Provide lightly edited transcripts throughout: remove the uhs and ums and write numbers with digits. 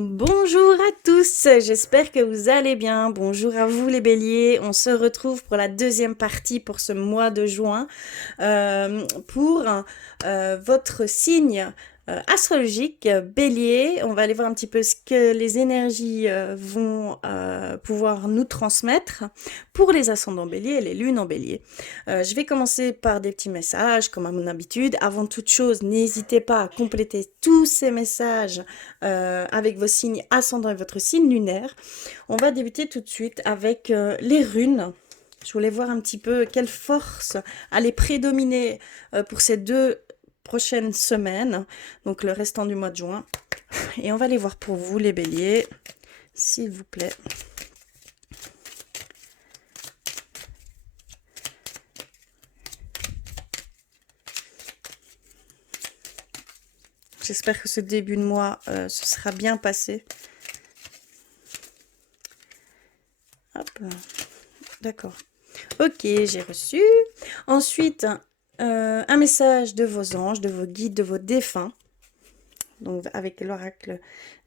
Bonjour à tous, j'espère que vous allez bien. Bonjour à vous les béliers. On se retrouve pour la deuxième partie pour ce mois de juin pour votre signe astrologique bélier. On va aller voir un petit peu ce que les énergies vont pouvoir nous transmettre pour les ascendants bélier et les lunes en bélier. Je vais commencer par des petits messages comme à mon habitude. Avant toute chose, n'hésitez pas à compléter tous ces messages avec vos signes ascendants et votre signe lunaire. On va débuter tout de suite avec les runes. Je voulais voir un petit peu quelle force allait prédominer pour ces deux prochaines semaines, donc le restant du mois de juin. Et on va les voir pour vous, les béliers, s'il vous plaît. J'espère que ce début de mois se sera bien passé. Hop, d'accord. Ok, j'ai reçu. Ensuite, un message de vos anges, de vos guides, de vos défunts. Donc, avec l'oracle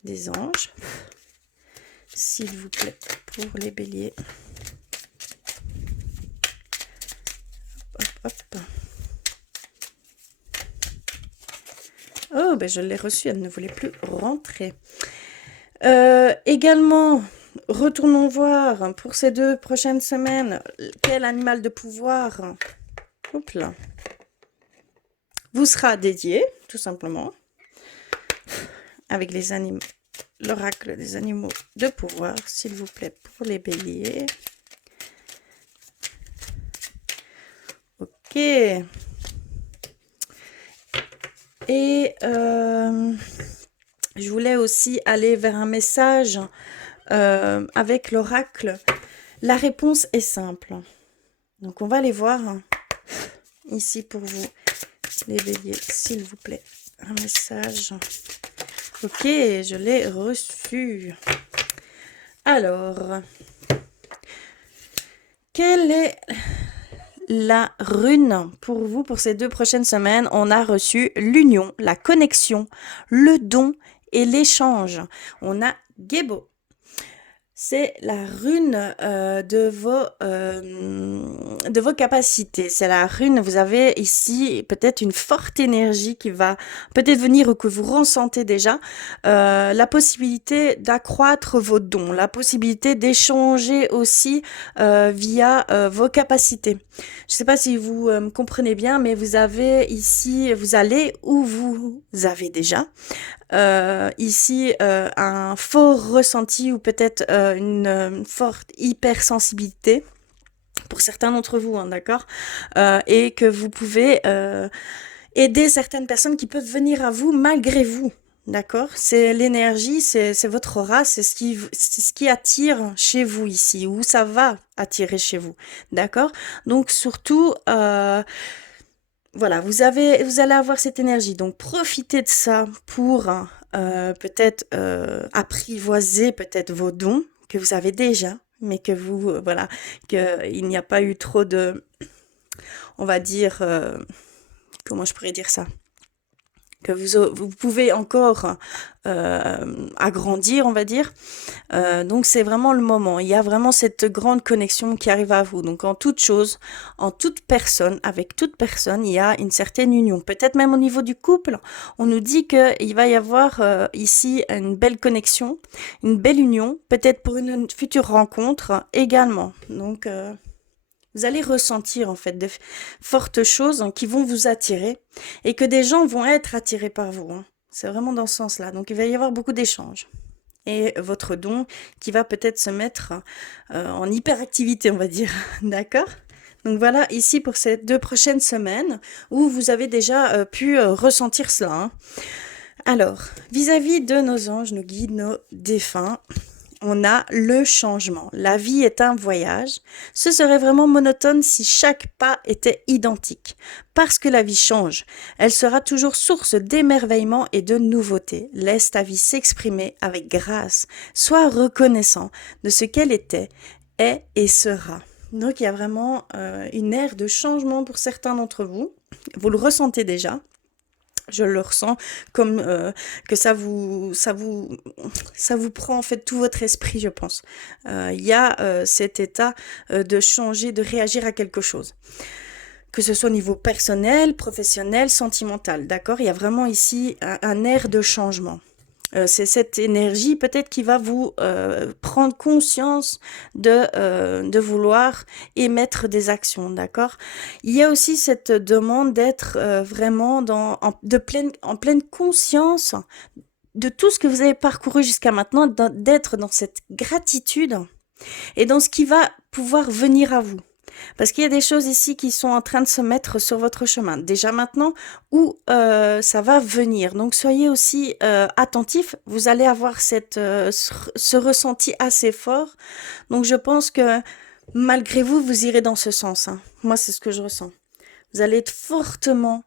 des anges. S'il vous plaît, pour les béliers. Hop, hop. Oh, ben je l'ai reçue, elle ne voulait plus rentrer. Également, retournons voir pour ces deux prochaines semaines quel animal de pouvoir hop là, vous sera dédié, tout simplement, avec les animaux, l'oracle des animaux de pouvoir, s'il vous plaît, pour les béliers. Ok. Et je voulais aussi aller vers un message avec l'oracle. La réponse est simple. Donc on va aller voir ici pour vous, les béliers, s'il vous plaît. Un message. Ok, je l'ai reçu. Alors, quelle est la rune pour vous pour ces deux prochaines semaines? On a reçu l'union, la connexion, le don et l'échange. On a Gebo. C'est la rune de vos capacités. C'est la rune, vous avez ici peut-être une forte énergie qui va peut-être venir ou que vous ressentez déjà. La possibilité d'accroître vos dons, la possibilité d'échanger aussi via vos capacités. Je ne sais pas si vous me comprenez bien, mais vous avez ici, vous allez où vous avez déjà ici un fort ressenti ou peut-être une forte hypersensibilité pour certains d'entre vous, hein, d'accord, et que vous pouvez aider certaines personnes qui peuvent venir à vous malgré vous. D'accord, c'est l'énergie, c'est votre aura, c'est ce qui attire chez vous ici, ou ça va attirer chez vous. D'accord, donc surtout, voilà, vous allez avoir cette énergie, donc profitez de ça pour peut-être apprivoiser peut-être vos dons que vous avez déjà, mais que vous, voilà, qu'il n'y a pas eu trop de, on va dire, comment je pourrais dire ça? Que vous pouvez encore agrandir, on va dire. Donc c'est vraiment le moment. Il y a vraiment cette grande connexion qui arrive à vous. Donc en toute chose, en toute personne, avec toute personne, il y a une certaine union. Peut-être même au niveau du couple, on nous dit qu'il va y avoir ici une belle connexion, une belle union, peut-être pour une future rencontre également. Donc vous allez ressentir en fait de fortes choses qui vont vous attirer et que des gens vont être attirés par vous, hein. C'est vraiment dans ce sens-là. Donc il va y avoir beaucoup d'échanges. Et votre don qui va peut-être se mettre en hyperactivité, on va dire. D'accord? Donc voilà, ici pour ces deux prochaines semaines où vous avez déjà pu ressentir cela, hein. Alors, vis-à-vis de nos anges, nos guides, nos défunts, on a le changement. La vie est un voyage. Ce serait vraiment monotone si chaque pas était identique. Parce que la vie change. Elle sera toujours source d'émerveillement et de nouveautés. Laisse ta vie s'exprimer avec grâce. Sois reconnaissant de ce qu'elle était, est et sera. Donc il y a vraiment une ère de changement pour certains d'entre vous. Vous le ressentez déjà. Je le ressens comme que ça vous prend en fait tout votre esprit, je pense. Il y a cet état de changer, de réagir à quelque chose. Que ce soit au niveau personnel, professionnel, sentimental, d'accord? Il y a vraiment ici un air de changement. C'est cette énergie peut-être qui va vous prendre conscience de vouloir émettre des actions, d'accord? Il y a aussi cette demande d'être vraiment en pleine conscience de tout ce que vous avez parcouru jusqu'à maintenant, d'être dans cette gratitude et dans ce qui va pouvoir venir à vous. Parce qu'il y a des choses ici qui sont en train de se mettre sur votre chemin, déjà maintenant, ou ça va venir. Donc soyez aussi attentifs, vous allez avoir ce ressenti assez fort. Donc je pense que malgré vous, vous irez dans ce sens, hein. Moi, c'est ce que je ressens. Vous allez être fortement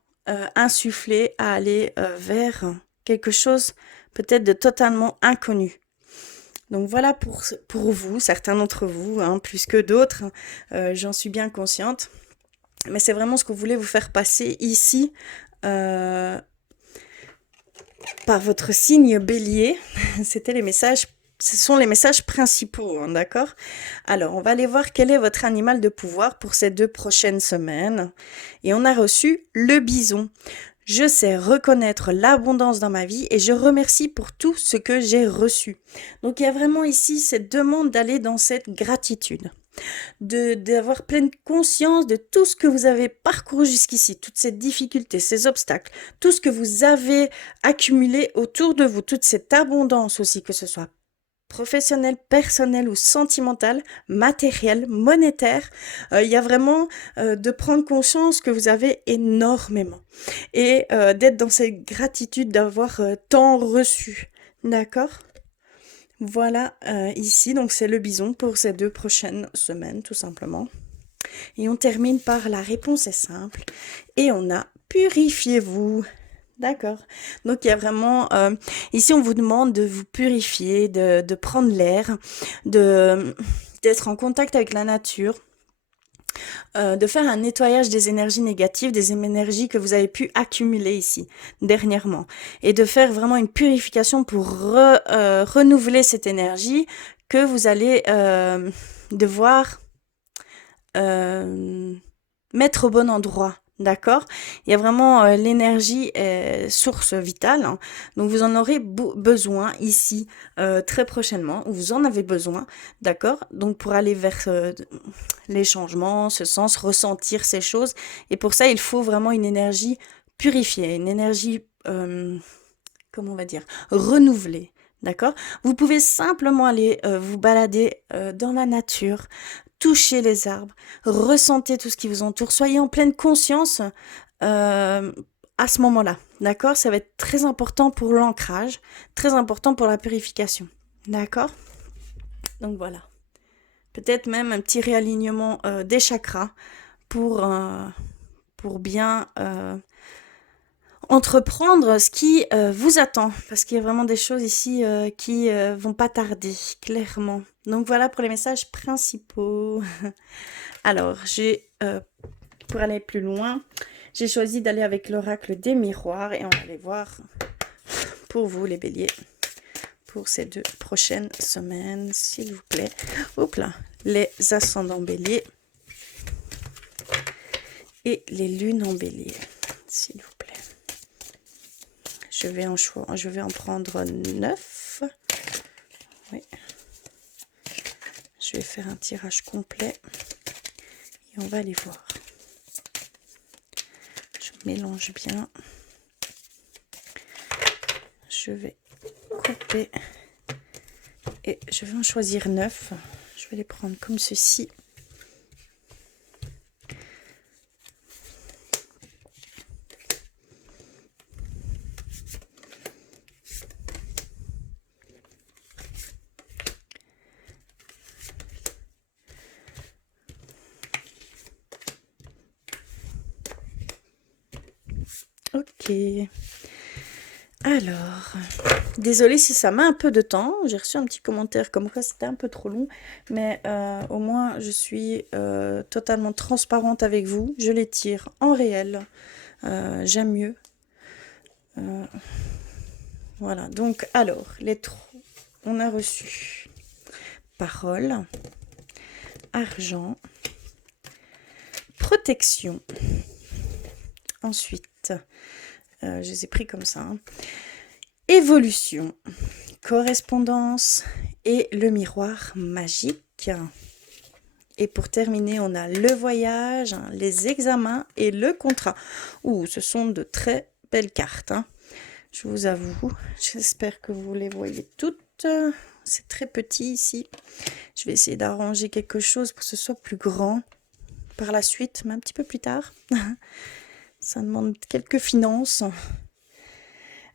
insufflé à aller vers quelque chose peut-être de totalement inconnu. Donc voilà pour vous, certains d'entre vous, hein, plus que d'autres, j'en suis bien consciente. Mais c'est vraiment ce que vous voulez vous faire passer ici euh, par votre signe bélier. C'était les messages, ce sont les messages principaux, hein, d'accord? Alors, on va aller voir quel est votre animal de pouvoir pour ces 2 prochaines semaines. Et on a reçu le bison. Je sais reconnaître l'abondance dans ma vie et je remercie pour tout ce que j'ai reçu. Donc il y a vraiment ici cette demande d'aller dans cette gratitude, d'avoir pleine conscience de tout ce que vous avez parcouru jusqu'ici, toutes ces difficultés, ces obstacles, tout ce que vous avez accumulé autour de vous, toute cette abondance aussi, que ce soit professionnel, personnel ou sentimental, matériel, monétaire. Il y a vraiment de prendre conscience que vous avez énormément et d'être dans cette gratitude d'avoir tant reçu. D'accord? Voilà ici, donc c'est le bison pour ces 2 prochaines semaines, tout simplement. Et on termine par la réponse est simple. Et on a purifiez-vous. D'accord. Donc il y a vraiment ici on vous demande de vous purifier, de prendre l'air, de d'être en contact avec la nature, de faire un nettoyage des énergies négatives, des énergies que vous avez pu accumuler ici dernièrement, et de faire vraiment une purification pour renouveler cette énergie que vous allez devoir mettre au bon endroit. D'accord? Il y a vraiment l'énergie source vitale, hein. Donc vous en aurez besoin ici très prochainement, ou vous en avez besoin, d'accord? Donc pour aller vers les changements, ce sens, ressentir ces choses. Et pour ça, il faut vraiment une énergie purifiée, une énergie, comment on va dire, renouvelée. D'accord? Vous pouvez simplement aller vous balader dans la nature, toucher les arbres, ressentez tout ce qui vous entoure, soyez en pleine conscience à ce moment-là. D'accord? Ça va être très important pour l'ancrage, très important pour la purification. D'accord? Donc voilà. Peut-être même un petit réalignement des chakras pour bien entreprendre ce qui vous attend. Parce qu'il y a vraiment des choses ici qui vont pas tarder, clairement. Donc voilà pour les messages principaux. Alors, pour aller plus loin, j'ai choisi d'aller avec l'oracle des miroirs et on va aller voir pour vous les béliers pour ces 2 prochaines semaines, s'il vous plaît. Hop là, les ascendants béliers et les lunes en bélier, s'il vous plaît. Je vais en prendre 9. Oui. Je vais faire un tirage complet et on va aller voir. Je mélange bien. Je vais couper et je vais en choisir 9. Je vais les prendre comme ceci. Ok. Alors, désolée si ça met un peu de temps. J'ai reçu un petit commentaire comme quoi c'était un peu trop long. Mais au moins, je suis totalement transparente avec vous. Je les tire en réel. J'aime mieux. Euh, voilà, donc alors, les trois, on a reçu parole, argent, protection. Ensuite, je les ai pris comme ça, hein. Évolution, correspondance et le miroir magique. Et pour terminer, on a le voyage, hein, les examens et le contrat. Ouh, ce sont de très belles cartes, hein. Je vous avoue, j'espère que vous les voyez toutes. C'est très petit ici. Je vais essayer d'arranger quelque chose pour que ce soit plus grand par la suite, mais un petit peu plus tard. Ça demande quelques finances.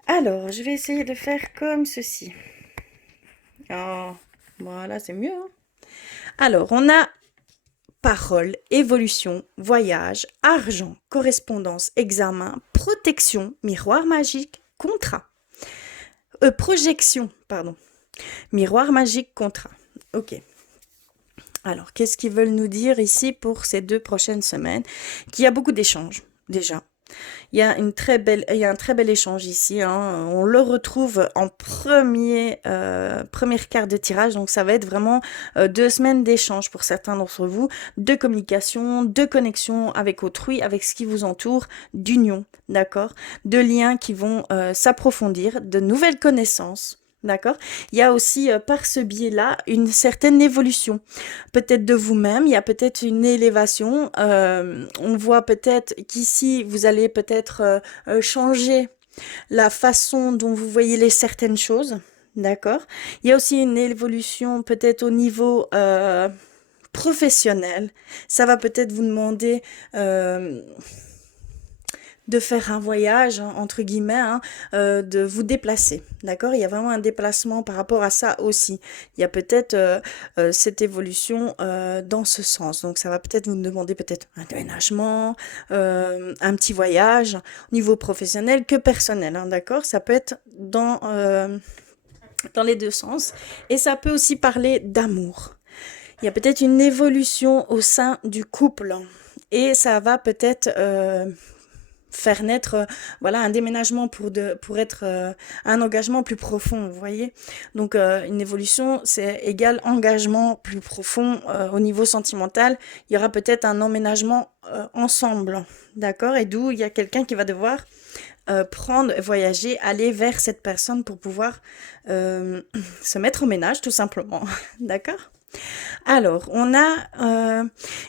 Alors, je vais essayer de faire comme ceci. Oh, voilà, c'est mieux, hein. Alors, on a parole, évolution, voyage, argent, correspondance, examen, protection, miroir magique, contrat. Projection, pardon. Miroir magique, contrat. Ok. Alors, qu'est-ce qu'ils veulent nous dire ici pour ces 2 prochaines semaines? Qu'il y a beaucoup d'échanges, déjà. Il y a un très bel échange ici, hein. On le retrouve en première carte de tirage, donc ça va être vraiment 2 semaines d'échange pour certains d'entre vous, de communication, de connexion avec autrui, avec ce qui vous entoure, d'union, d'accord? De liens qui vont s'approfondir, de nouvelles connaissances. D'accord? Il y a aussi par ce biais-là une certaine évolution. Peut-être de vous-même, il y a peut-être une élévation. On voit peut-être qu'ici, vous allez peut-être changer la façon dont vous voyez les certaines choses. D'accord? Il y a aussi une évolution peut-être au niveau professionnel. Ça va peut-être vous demander de faire un voyage, hein, entre guillemets, hein, de vous déplacer, d'accord? Il y a vraiment un déplacement par rapport à ça aussi. Il y a peut-être cette évolution dans ce sens. Donc ça va peut-être vous demander peut-être un déménagement, un petit voyage, au niveau professionnel que personnel, hein, d'accord? Ça peut être dans les deux sens. Et ça peut aussi parler d'amour. Il y a peut-être une évolution au sein du couple. Et ça va peut-être faire naître voilà un déménagement pour être un engagement plus profond, vous voyez. Donc une évolution c'est égal engagement plus profond au niveau sentimental. Il y aura peut-être un emménagement ensemble, d'accord, et d'où il y a quelqu'un qui va devoir prendre, voyager, aller vers cette personne pour pouvoir se mettre au ménage tout simplement. D'accord. Alors, on a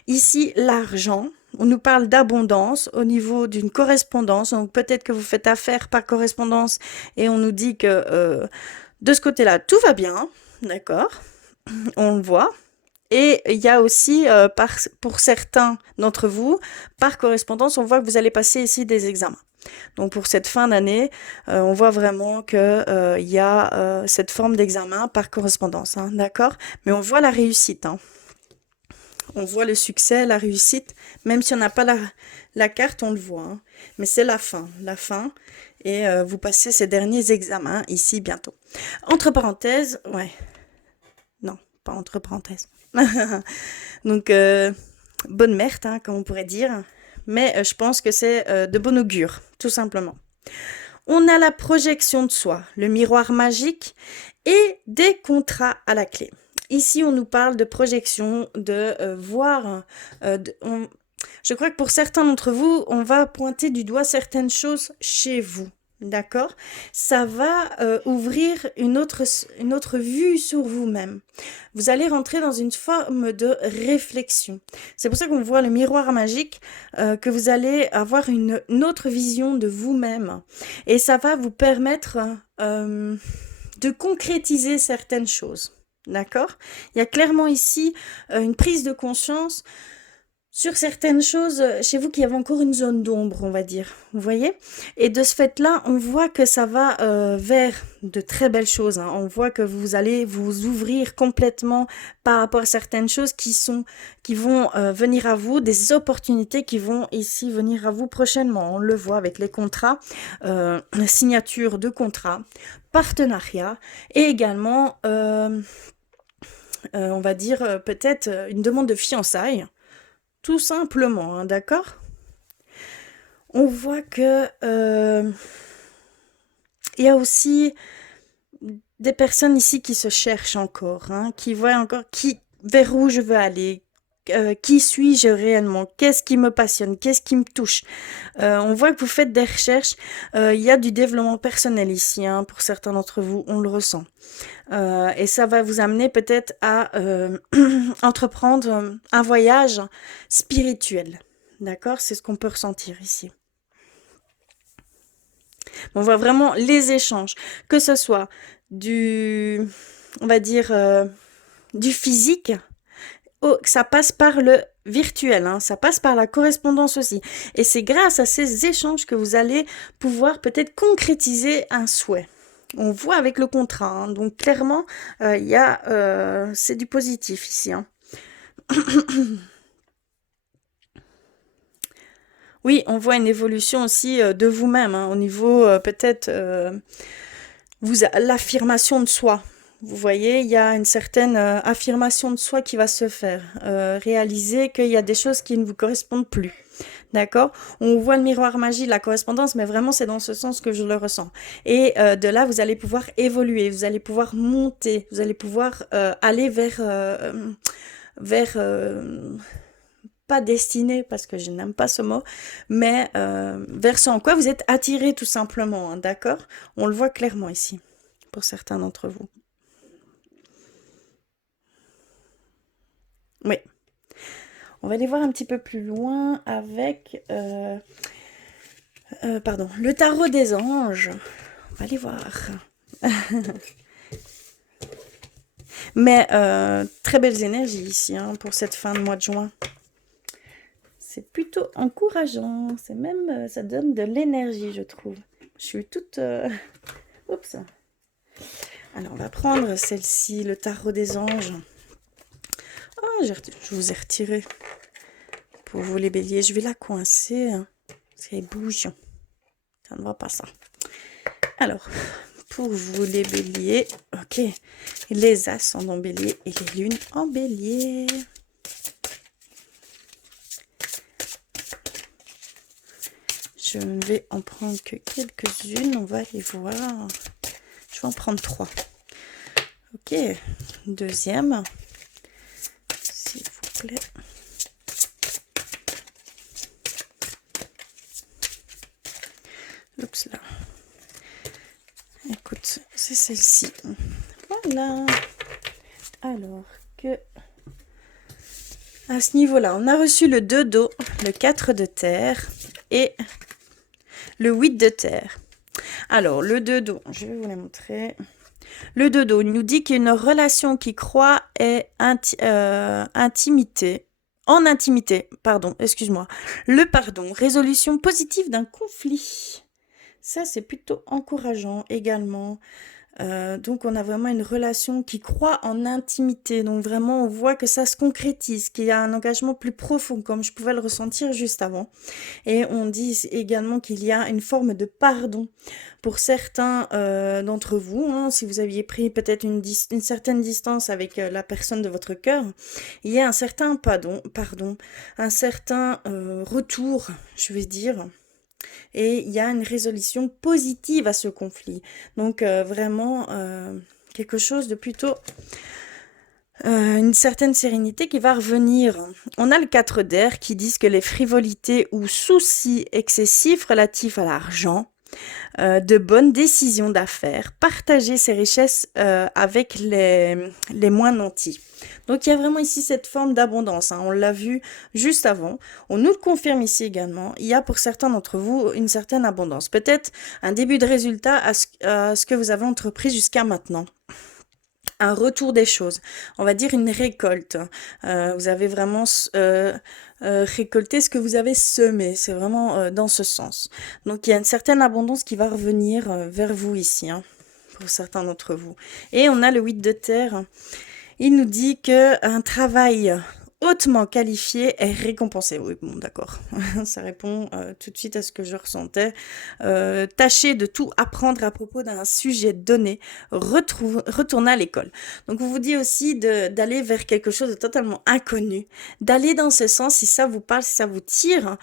ici l'argent. On nous parle d'abondance au niveau d'une correspondance. Donc, peut-être que vous faites affaire par correspondance et on nous dit que de ce côté-là, tout va bien. D'accord? On le voit. Et il y a aussi, pour certains d'entre vous, par correspondance, on voit que vous allez passer ici des examens. Donc pour cette fin d'année, on voit vraiment que il y a cette forme d'examen par correspondance, hein, d'accord? Mais on voit la réussite, hein. On voit le succès, la réussite, même si on n'a pas la carte, on le voit, hein. Mais c'est la fin, et vous passez ces derniers examens ici bientôt. Entre parenthèses, ouais, non, pas entre parenthèses. Donc, bonne merde, hein, comme on pourrait dire. Mais je pense que c'est de bon augure, tout simplement. On a la projection de soi, le miroir magique et des contrats à la clé. Ici, on nous parle de projection, de voir. Je crois que pour certains d'entre vous, on va pointer du doigt certaines choses chez vous. D'accord? Ça va ouvrir une autre vue sur vous-même. Vous allez rentrer dans une forme de réflexion. C'est pour ça qu'on voit le miroir magique, que vous allez avoir une autre vision de vous-même. Et ça va vous permettre de concrétiser certaines choses. D'accord? Il y a clairement ici une prise de conscience sur certaines choses chez vous qui avez encore une zone d'ombre, on va dire. Vous voyez? Et de ce fait-là, on voit que ça va vers de très belles choses, hein. On voit que vous allez vous ouvrir complètement par rapport à certaines choses qui vont venir à vous, des opportunités qui vont ici venir à vous prochainement. On le voit avec les contrats, signature de contrats, partenariat et également, on va dire, peut-être une demande de fiançailles. Tout simplement, hein, d'accord? On voit que Il y a aussi des personnes ici qui se cherchent encore, hein, qui voient encore vers où je veux aller, qui suis-je réellement, qu'est-ce qui me passionne, qu'est-ce qui me touche. On voit que vous faites des recherches, il y a du développement personnel ici, hein, pour certains d'entre vous, on le ressent. Et ça va vous amener peut-être à entreprendre un voyage spirituel. D'accord? C'est ce qu'on peut ressentir ici. On voit vraiment les échanges, que ce soit on va dire, du physique, ça passe par le virtuel, hein, ça passe par la correspondance aussi. Et c'est grâce à ces échanges que vous allez pouvoir peut-être concrétiser un souhait. On voit avec le contrat, hein, donc clairement, c'est du positif ici, hein. Oui, on voit une évolution aussi de vous-même, hein, au niveau peut-être l'affirmation de soi. Vous voyez, il y a une certaine affirmation de soi qui va se faire. Réaliser qu'il y a des choses qui ne vous correspondent plus. D'accord? On voit le miroir magie, la correspondance, mais vraiment c'est dans ce sens que je le ressens. Et de là, vous allez pouvoir évoluer, vous allez pouvoir monter, vous allez pouvoir aller vers pas destiné, parce que je n'aime pas ce mot, mais vers ce en quoi vous êtes attiré tout simplement, hein, d'accord? On le voit clairement ici, pour certains d'entre vous. Oui. On va aller voir un petit peu plus loin avec, pardon, le tarot des anges. On va aller voir. Mais très belles énergies ici, hein, pour cette fin de mois de juin. C'est plutôt encourageant. C'est même, ça donne de l'énergie, je trouve. Je suis toute... Oups. Alors, on va prendre celle-ci, le tarot des anges. Ah, je vous ai retiré. Pour vous les béliers, je vais la coincer. Hein, parce qu'elle bouge. Ça ne va pas, ça. Alors, pour vous les béliers, ok. Les ascendants bélier et les lunes en bélier. Je ne vais en prendre que quelques-unes. On va aller voir. Je vais en prendre 3. Ok. Deuxième. S'il vous plaît. Oups là. Écoute, c'est celle-ci. Voilà. Alors que... À ce niveau-là, on a reçu le 2 d'eau, le 4 de terre et le 8 de terre. Alors, le 2 d'eau, je vais vous la montrer. Le 2 d'eau nous dit qu'une relation qui croît est intimité. En intimité, pardon, excuse-moi. Le pardon, résolution positive d'un conflit. Ça, c'est plutôt encourageant également. Donc, on a vraiment une relation qui croît en intimité. Donc, vraiment, on voit que ça se concrétise, qu'il y a un engagement plus profond, comme je pouvais le ressentir juste avant. Et on dit également qu'il y a une forme de pardon pour certains d'entre vous. Hein, si vous aviez pris peut-être une certaine distance avec la personne de votre cœur, il y a un certain pardon, un certain retour, je vais dire. Et il y a une résolution positive à ce conflit. Donc vraiment quelque chose de plutôt... une certaine sérénité qui va revenir. On a le 4 d'air qui disent que les frivolités ou soucis excessifs relatifs à l'argent, de bonnes décisions d'affaires, partager ses richesses avec les moins nantis. Donc il y a vraiment ici cette forme d'abondance, hein. On l'a vu juste avant. On nous le confirme ici également. Il y a pour certains d'entre vous une certaine abondance. Peut-être un début de résultat à ce que vous avez entrepris jusqu'à maintenant. Un retour des choses, on va dire une récolte. Vous avez vraiment récolté ce que vous avez semé, c'est vraiment dans ce sens. Donc il y a une certaine abondance qui va revenir vers vous ici, hein, pour certains d'entre vous. Et on a le 8 de terre, il nous dit qu'un travail hautement qualifié est récompensé. Oui, bon, d'accord. Ça répond tout de suite à ce que je ressentais. Tâchez de tout apprendre à propos d'un sujet donné. Retournez à l'école. Donc, vous vous dit aussi d'aller vers quelque chose de totalement inconnu. D'aller dans ce sens, si ça vous parle, si ça vous tire,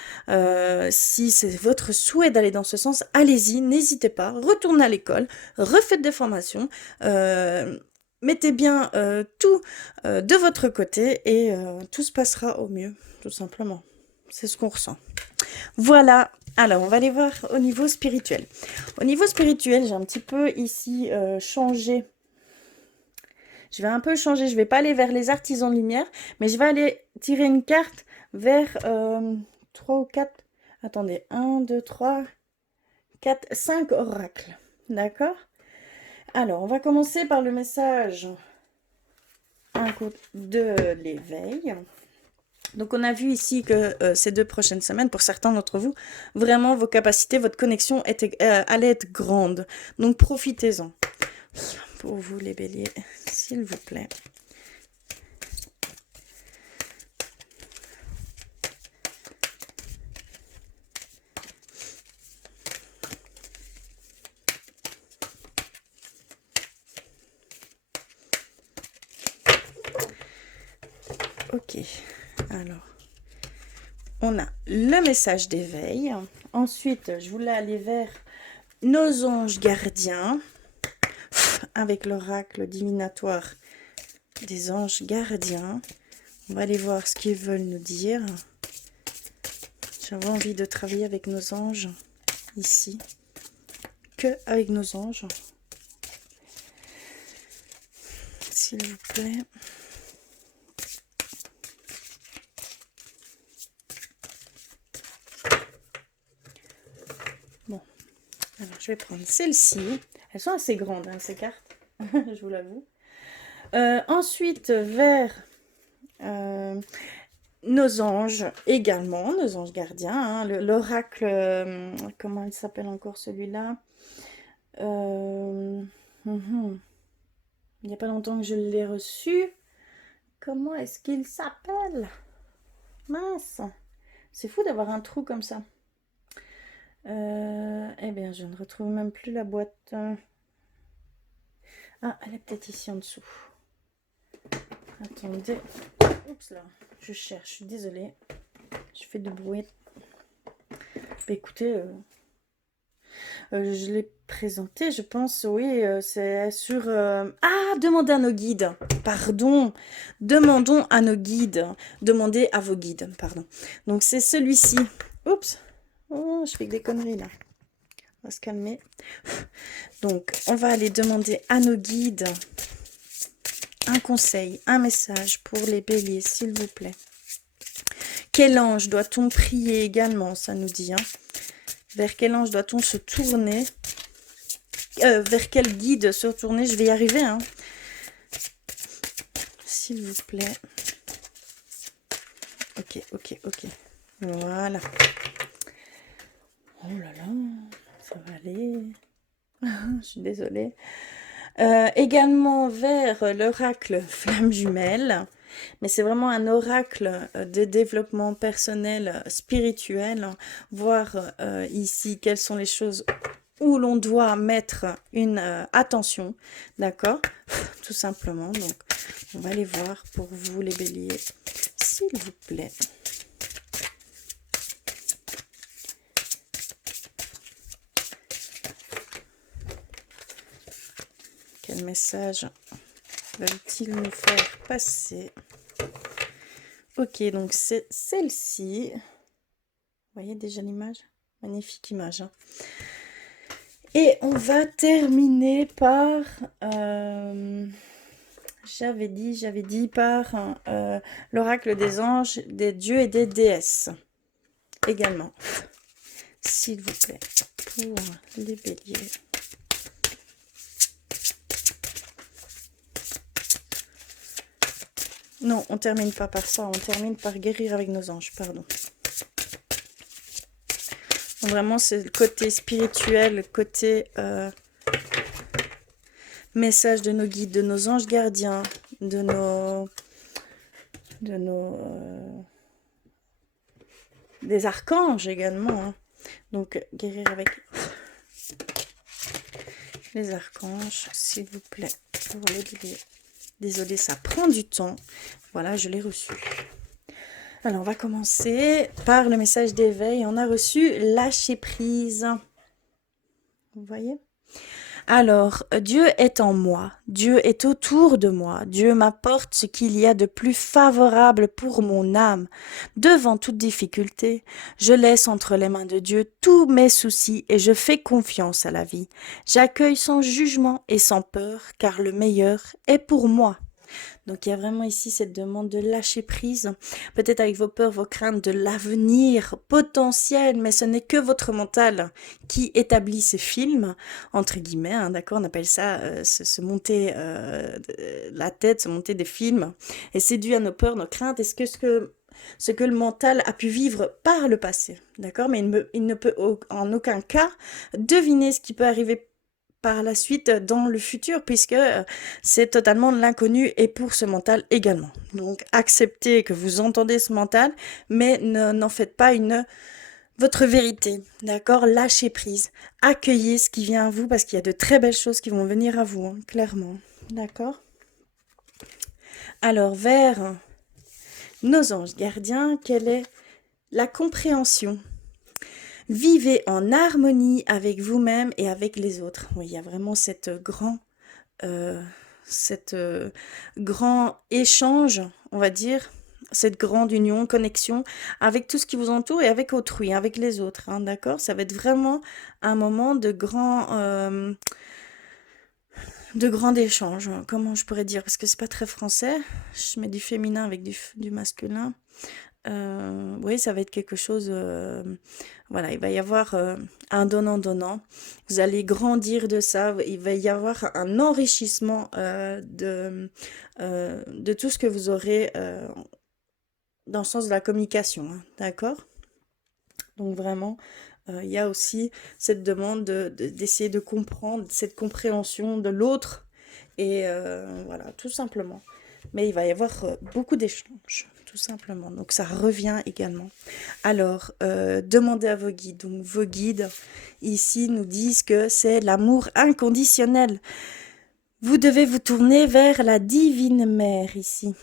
si c'est votre souhait d'aller dans ce sens, allez-y, n'hésitez pas. Retournez à l'école, refaites des formations. Mettez bien tout de votre côté et tout se passera au mieux, tout simplement. C'est ce qu'on ressent. Voilà. Alors, on va aller voir au niveau spirituel. Au niveau spirituel, j'ai un petit peu ici changé. Je vais un peu changer. Je ne vais pas aller vers les artisans de lumière, mais je vais aller tirer une carte vers 3 ou 4. Attendez, 1, 2, 3, 4, 5 oracles. D'accord? Alors, on va commencer par le message de l'éveil. Donc, on a vu ici que ces 2 prochaines semaines, pour certains d'entre vous, vraiment vos capacités, votre connexion allait être grande. Donc, profitez-en. Pour vous, les béliers, s'il vous plaît. Ok, alors, on a le message d'éveil. Ensuite, je voulais aller vers nos anges gardiens, avec l'oracle divinatoire des anges gardiens. On va aller voir ce qu'ils veulent nous dire. J'avais envie de travailler avec nos anges, ici, que avec nos anges. S'il vous plaît. Bon, alors je vais prendre celle-ci. Elles sont assez grandes, hein, ces cartes, je vous l'avoue. Ensuite, vers nos anges également, nos anges gardiens. Hein, l'oracle, comment il s'appelle encore celui-là? Il n'y a pas longtemps que je l'ai reçu. Comment est-ce qu'il s'appelle? Mince, c'est fou d'avoir un trou comme ça. Eh bien, je ne retrouve même plus la boîte. Ah, elle est peut-être ici en dessous. Attendez. Oups là, je cherche, je suis désolée. Je fais du bruit. Bah, écoutez, je l'ai présenté, je pense, oui, c'est sur... Ah, demandez à nos guides, pardon. Demandons à nos guides. Demandez à vos guides, pardon. Donc, c'est celui-ci. Oups. Oh, je fais que des conneries, là. On va se calmer. Donc, on va aller demander à nos guides un conseil, un message pour les béliers, s'il vous plaît. Quel ange doit-on prier également, ça nous dit. Hein. Vers quel ange doit-on se tourner? Vers quel guide se tourner? Je vais y arriver. Hein. S'il vous plaît. Ok, ok, ok. Voilà. Oh là là, ça va aller. Je suis désolée. Également vers l'oracle flamme jumelle. Mais c'est vraiment un oracle de développement personnel, spirituel. Voir ici quelles sont les choses où l'on doit mettre une attention. D'accord? Tout simplement. Donc, on va aller voir pour vous les béliers. S'il vous plaît. Quel message veulent-ils nous faire passer? Ok, donc c'est celle-ci. Vous voyez déjà l'image? Magnifique image. Hein. Et on va terminer par... j'avais dit par l'oracle des anges, des dieux et des déesses. Également. S'il vous plaît. Pour les béliers. Non, on termine pas par ça, on termine par guérir avec nos anges, pardon. Vraiment, c'est le côté spirituel, le côté message de nos guides, de nos anges gardiens, de nos de nos... des archanges également. Hein. Donc, guérir avec les archanges, s'il vous plaît, pour les béliers. Désolée, ça prend du temps. Voilà, je l'ai reçu. Alors, on va commencer par le message d'éveil. On a reçu lâcher prise. Vous voyez? Alors, Dieu est en moi, Dieu est autour de moi, Dieu m'apporte ce qu'il y a de plus favorable pour mon âme. Devant toute difficulté, je laisse entre les mains de Dieu tous mes soucis et je fais confiance à la vie. J'accueille sans jugement et sans peur, car le meilleur est pour moi. Donc il y a vraiment ici cette demande de lâcher prise, peut-être avec vos peurs, vos craintes de l'avenir potentiel, mais ce n'est que votre mental qui établit ces films, entre guillemets, hein, d'accord, on appelle ça se monter la tête, se monter des films, et c'est dû à nos peurs, nos craintes, est-ce que ce que le mental a pu vivre par le passé, d'accord, mais il ne peut en aucun cas deviner ce qui peut arriver par la suite dans le futur, puisque c'est totalement l'inconnu et pour ce mental également. Donc acceptez que vous entendez ce mental, mais n'en faites pas votre vérité, d'accord? Lâchez prise, accueillez ce qui vient à vous, parce qu'il y a de très belles choses qui vont venir à vous, hein, clairement, d'accord? Alors vers nos anges gardiens, quelle est la compréhension? Vivez en harmonie avec vous-même et avec les autres. Oui, il y a vraiment cette grand échange, on va dire, cette grande union, connexion avec tout ce qui vous entoure et avec autrui, avec les autres, hein, d'accord? Ça va être vraiment un moment de grand échange. Comment je pourrais dire? Parce que c'est pas très français. Je mets du féminin avec du masculin. Oui, ça va être quelque chose, voilà, il va y avoir un donnant-donnant. Vous allez grandir de ça, il va y avoir un enrichissement de tout ce que vous aurez dans le sens de la communication, hein, d'accord? Donc vraiment, il y a aussi cette demande d'essayer de comprendre, cette compréhension de l'autre, et voilà, tout simplement. Mais il va y avoir beaucoup d'échanges, tout simplement. Donc ça revient également. Alors, demandez à vos guides. Donc vos guides, ici, nous disent que c'est l'amour inconditionnel. Vous devez vous tourner vers la divine mère, ici.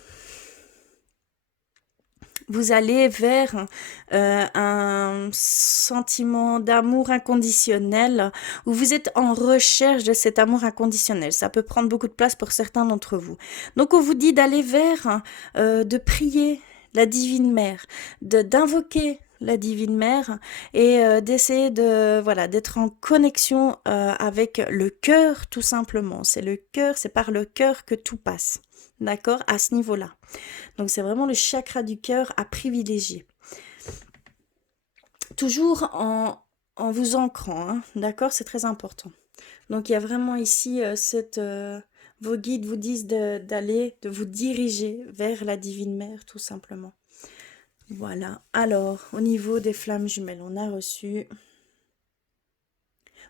Vous allez vers un sentiment d'amour inconditionnel, où vous êtes en recherche de cet amour inconditionnel. Ça peut prendre beaucoup de place pour certains d'entre vous. Donc on vous dit d'aller vers, de prier la divine mère, d'invoquer la divine mère, et d'essayer d'être en connexion avec le cœur, tout simplement. C'est le cœur, c'est par le cœur que tout passe. D'accord? À ce niveau-là. Donc c'est vraiment le chakra du cœur à privilégier. Toujours en vous ancrant, hein, d'accord? C'est très important. Donc il y a vraiment ici vos guides vous disent de vous diriger vers la divine mère, tout simplement. Voilà. Alors, au niveau des flammes jumelles, on a reçu...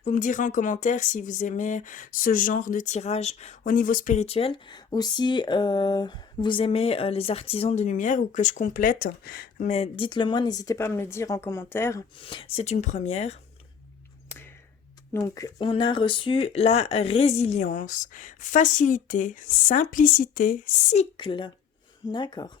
Vous me direz en commentaire si vous aimez ce genre de tirage au niveau spirituel, ou si vous aimez les artisans de lumière, ou que je complète. Mais dites-le moi, n'hésitez pas à me le dire en commentaire. C'est une première. Donc, on a reçu la résilience, facilité, simplicité, cycle. D'accord.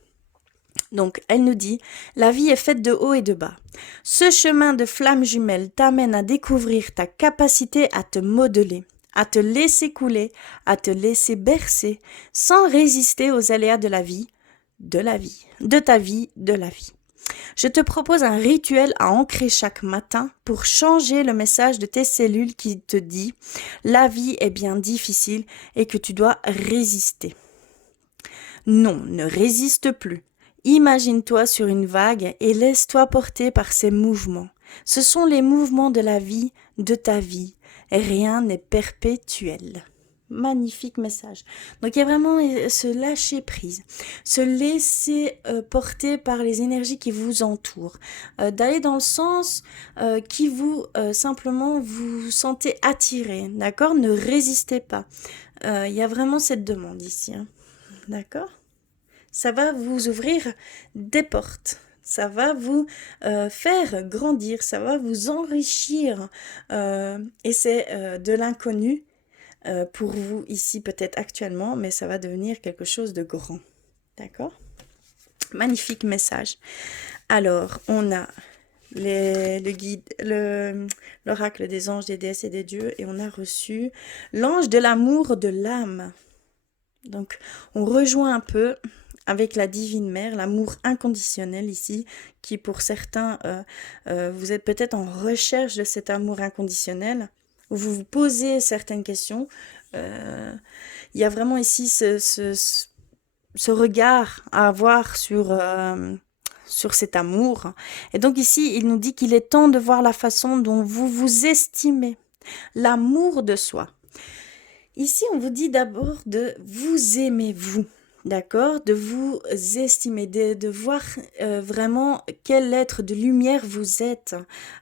Donc, elle nous dit, la vie est faite de haut et de bas. Ce chemin de flamme jumelle t'amène à découvrir ta capacité à te modeler, à te laisser couler, à te laisser bercer, sans résister aux aléas de la vie, de ta vie, de la vie. Je te propose un rituel à ancrer chaque matin pour changer le message de tes cellules qui te dit « La vie est bien difficile et que tu dois résister ». Non, ne résiste plus. Imagine-toi sur une vague et laisse-toi porter par ces mouvements. Ce sont les mouvements de la vie, de ta vie. Rien n'est perpétuel. Magnifique message. Donc il y a vraiment ce lâcher prise, se laisser porter par les énergies qui vous entourent, d'aller dans le sens qui vous simplement vous sentez attiré, d'accord? Ne résistez pas. Il y a vraiment cette demande ici, hein, d'accord? ça va vous ouvrir des portes. Ça va vous faire grandir, ça va vous enrichir. Et c'est de l'inconnu pour vous ici peut-être actuellement, mais ça va devenir quelque chose de grand. D'accord? Magnifique message. Alors, on a le guide, l'oracle des anges, des déesses et des dieux, et on a reçu l'ange de l'amour de l'âme. Donc, on rejoint un peu avec la divine mère, l'amour inconditionnel ici, qui pour certains, vous êtes peut-être en recherche de cet amour inconditionnel, où vous vous posez certaines questions. Il y a vraiment ici ce regard à avoir sur cet amour. Et donc ici, il nous dit qu'il est temps de voir la façon dont vous vous estimez, l'amour de soi. Ici, on vous dit d'abord de vous aimer, vous, d'accord? De vous estimer, de voir vraiment quel être de lumière vous êtes,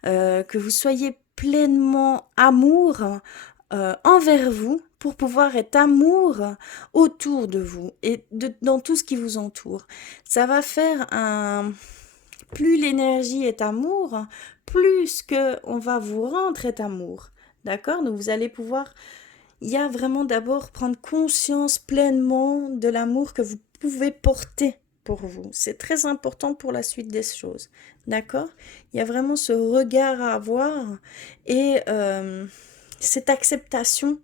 que vous soyez pleinement amour envers vous pour pouvoir être amour autour de vous et dans tout ce qui vous entoure. Ça va faire un... Plus l'énergie est amour, plus que on va vous rendre est amour. D'accord? Donc vous allez pouvoir il y a vraiment d'abord prendre conscience pleinement de l'amour que vous pouvez porter pour vous. C'est très important pour la suite des choses. D'accord? Il y a vraiment ce regard à avoir et cette acceptation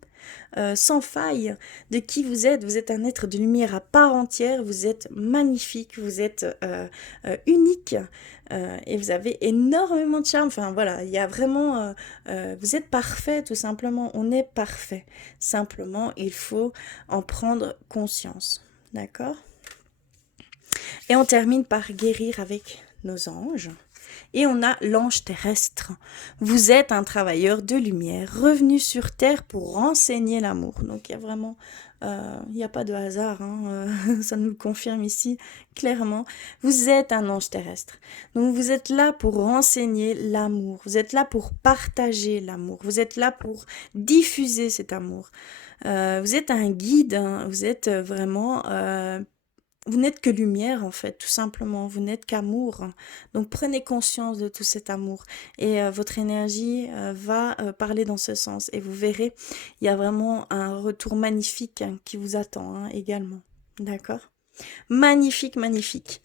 sans faille de qui vous êtes. Vous êtes un être de lumière à part entière, vous êtes magnifique, vous êtes unique et vous avez énormément de charme. Enfin voilà, il y a vraiment... vous êtes parfait tout simplement, on est parfait. Simplement, il faut en prendre conscience. D'accord? Et on termine par guérir avec nos anges. Et on a l'ange terrestre. Vous êtes un travailleur de lumière, revenu sur terre pour renseigner l'amour. Donc il y a vraiment, il n'y a pas de hasard, hein, ça nous le confirme ici clairement. Vous êtes un ange terrestre. Donc vous êtes là pour renseigner l'amour. Vous êtes là pour partager l'amour. Vous êtes là pour diffuser cet amour. Vous êtes un guide, hein. Vous êtes vraiment... vous n'êtes que lumière en fait, tout simplement. Vous n'êtes qu'amour. Donc prenez conscience de tout cet amour et votre énergie va parler dans ce sens. Et vous verrez, il y a vraiment un retour magnifique qui vous attend hein, également. D'accord? Magnifique, magnifique.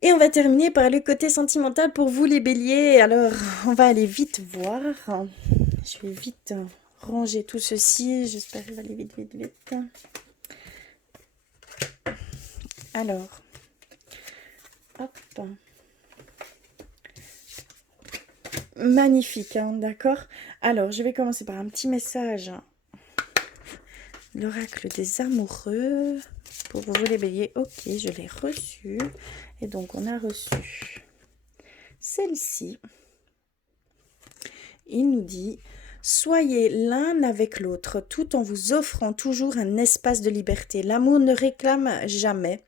Et on va terminer par le côté sentimental pour vous les béliers. Alors, on va aller vite voir. Je vais vite ranger tout ceci. J'espère qu'il va aller vite, vite, vite. Alors, hop. Magnifique, hein, d'accord? Alors, je vais commencer par un petit message. L'oracle des amoureux. Pour vous les béliers. Ok, je l'ai reçu. Et donc, on a reçu celle-ci. Il nous dit... Soyez l'un avec l'autre, tout en vous offrant toujours un espace de liberté. L'amour ne réclame jamais.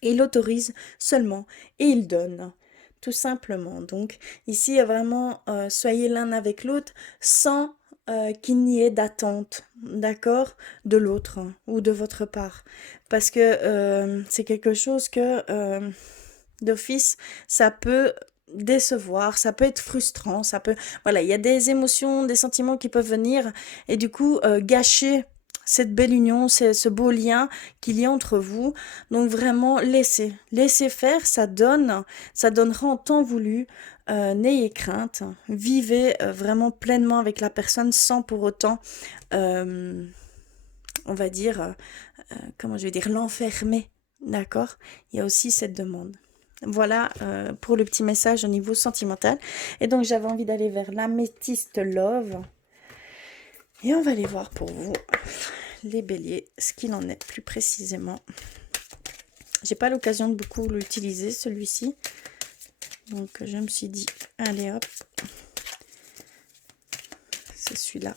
Il autorise seulement et il donne, tout simplement. Donc ici, il y a vraiment soyez l'un avec l'autre sans qu'il n'y ait d'attente, d'accord, de l'autre ou de votre part. Parce que c'est quelque chose que d'office, ça peut décevoir, ça peut être frustrant, ça peut... Voilà, il y a des émotions, des sentiments qui peuvent venir et du coup gâcher cette belle union, ce beau lien qu'il y a entre vous. Donc vraiment, laissez faire, ça donnera en temps voulu. N'ayez crainte, vivez vraiment pleinement avec la personne sans pour autant, on va dire, comment je vais dire, l'enfermer, d'accord? Il y a aussi cette demande. Voilà pour le petit message au niveau sentimental. Et donc j'avais envie d'aller vers l'améthyste love. Et on va aller voir pour vous, les béliers, ce qu'il en est plus précisément. J'ai pas l'occasion de beaucoup l'utiliser, celui-ci. Donc je me suis dit, allez hop. C'est celui-là.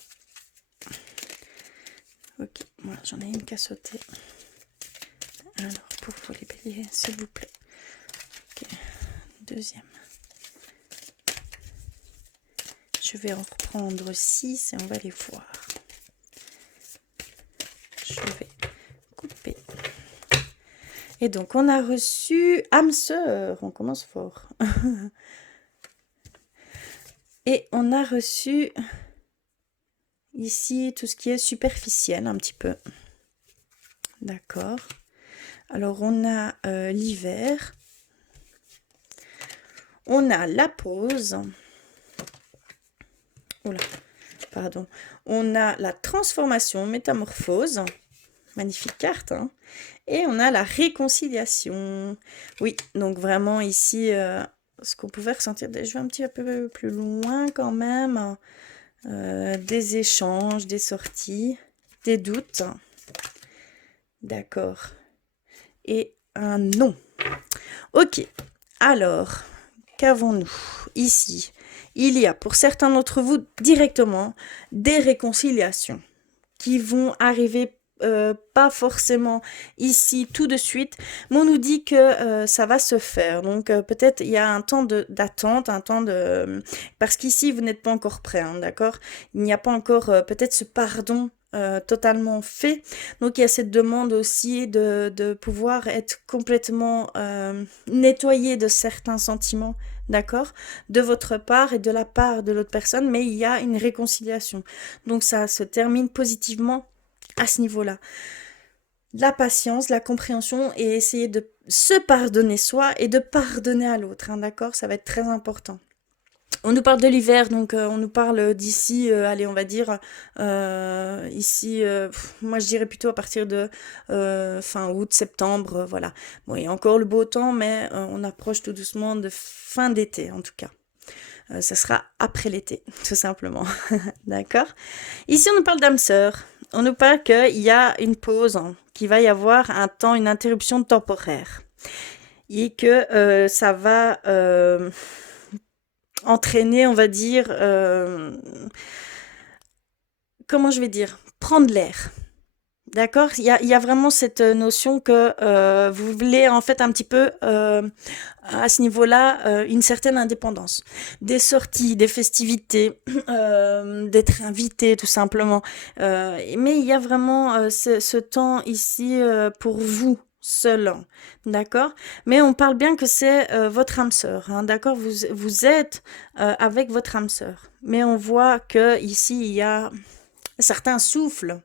Ok, voilà, j'en ai une qu'à sauter. Alors, pour vous les béliers, s'il vous plaît. Ok, deuxième. Je vais en reprendre 6 et on va les voir. Je vais couper. Et donc, on a reçu âme sœur. On commence fort. Et on a reçu ici tout ce qui est superficiel un petit peu. D'accord. Alors, on a l'hiver. On a la pause. Oula, pardon. On a la transformation, métamorphose. Magnifique carte, hein. Et on a la réconciliation. Oui, donc vraiment ici, ce qu'on pouvait ressentir, je vais un petit peu plus loin quand même. Des échanges, des sorties, des doutes. D'accord. Et un non. Ok, alors, qu'avons-nous ici? Il y a pour certains d'entre vous directement des réconciliations qui vont arriver pas forcément ici tout de suite, mais on nous dit que ça va se faire. Donc peut-être il y a un temps d'attente, un temps de... Parce qu'ici, vous n'êtes pas encore prêt, hein, d'accord? Il n'y a pas encore peut-être ce pardon totalement fait. Donc il y a cette demande aussi de pouvoir être complètement nettoyé de certains sentiments, d'accord? De votre part et de la part de l'autre personne, mais il y a une réconciliation. Donc ça se termine positivement à ce niveau-là. La patience, la compréhension et essayer de se pardonner soi et de pardonner à l'autre, hein, d'accord? Ça va être très important. On nous parle de l'hiver, donc on nous parle d'ici, allez, on va dire, ici, moi je dirais plutôt à partir de fin août, septembre, voilà. Bon, il y a encore le beau temps, mais on approche tout doucement de fin d'été, en tout cas. Ça sera après l'été, tout simplement. D'accord? Ici, on nous parle d'âme sœur. On nous parle qu'il y a une pause, hein, qu'il va y avoir un temps, une interruption temporaire. Et que ça va entraîner, on va dire, comment je vais dire, prendre l'air. D'accord? Il y a vraiment cette notion que vous voulez en fait un petit peu à ce niveau-là une certaine indépendance. Des sorties, des festivités, d'être invité tout simplement. Mais il y a vraiment ce temps ici pour vous seul, d'accord? Mais on parle bien que c'est votre âme sœur, hein, d'accord? Vous êtes avec votre âme sœur. Mais on voit que ici il y a certains souffles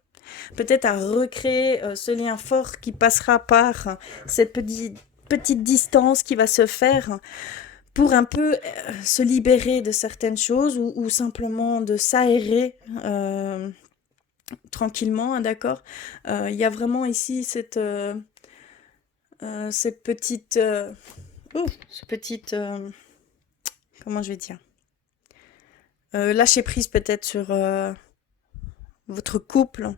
peut-être à recréer ce lien fort qui passera par cette petite distance qui va se faire pour un peu se libérer de certaines choses ou simplement de s'aérer tranquillement, hein, d'accord. Il y a vraiment ici cette petite... comment je vais dire lâcher prise peut-être sur votre couple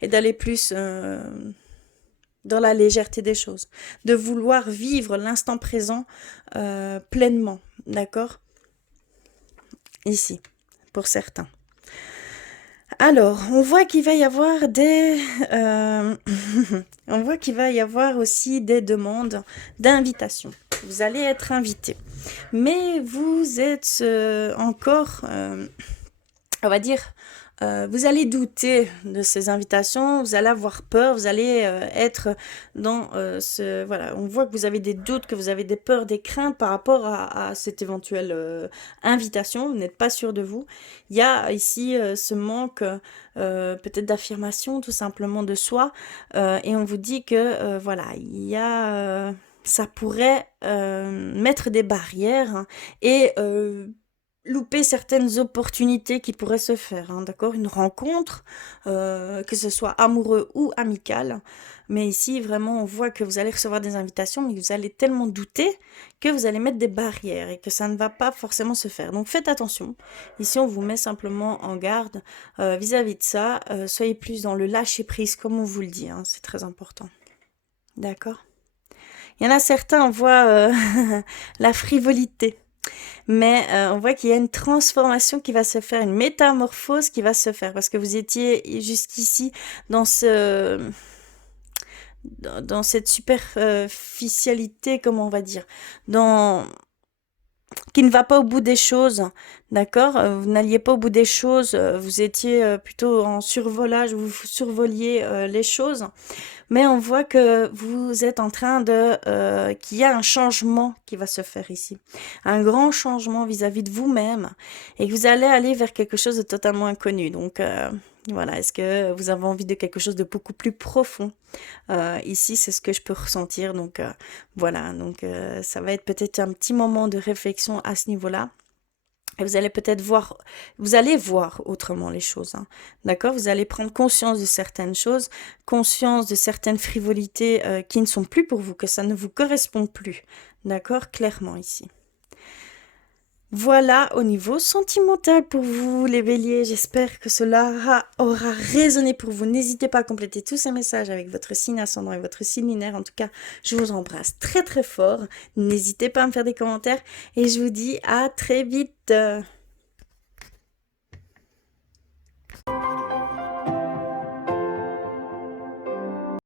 et d'aller plus dans la légèreté des choses, de vouloir vivre l'instant présent pleinement, d'accord? Ici, pour certains. Alors, on voit qu'il va y avoir on voit qu'il va y avoir aussi des demandes d'invitation. Vous allez être invité, mais vous êtes encore, on va dire, vous allez douter de ces invitations, vous allez avoir peur, vous allez être dans voilà, on voit que vous avez des doutes, que vous avez des peurs, des craintes par rapport à cette éventuelle invitation, vous n'êtes pas sûr de vous. Il y a ici ce manque peut-être d'affirmation tout simplement de soi, et on vous dit que voilà, il y a... ça pourrait mettre des barrières, hein, et louper certaines opportunités qui pourraient se faire, hein, d'accord? Une rencontre, que ce soit amoureux ou amical. Mais ici, vraiment, on voit que vous allez recevoir des invitations, mais vous allez tellement douter que vous allez mettre des barrières et que ça ne va pas forcément se faire. Donc faites attention. Ici, on vous met simplement en garde vis-à-vis de ça. Soyez plus dans le lâcher-prise, comme on vous le dit, hein, c'est très important. D'accord? Il y en a certains, on voit la frivolité. Mais on voit qu'il y a une transformation qui va se faire, une métamorphose qui va se faire, parce que vous étiez jusqu'ici dans dans cette superficialité, comment on va dire, qui ne va pas au bout des choses, d'accord? Vous n'alliez pas au bout des choses, vous étiez plutôt en survolage, vous survoliez les choses. mais on voit que vous êtes en train de... qu'il y a un changement qui va se faire ici. Un grand changement vis-à-vis de vous-même et que vous allez aller vers quelque chose de totalement inconnu. Donc voilà, est-ce que vous avez envie de quelque chose de beaucoup plus profond? Ici, c'est ce que je peux ressentir. Donc voilà, donc ça va être peut-être un petit moment de réflexion à ce niveau-là. Et vous allez peut-être voir, vous allez voir autrement les choses, hein. D'accord? Vous allez prendre conscience de certaines choses, conscience de certaines frivolités qui ne sont plus pour vous, que ça ne vous correspond plus. D'accord? Clairement ici. Voilà au niveau sentimental pour vous, les béliers. J'espère que cela aura résonné pour vous. N'hésitez pas à compléter tous ces messages avec votre signe ascendant et votre signe lunaire. En tout cas, je vous embrasse très très fort. N'hésitez pas à me faire des commentaires et je vous dis à très vite.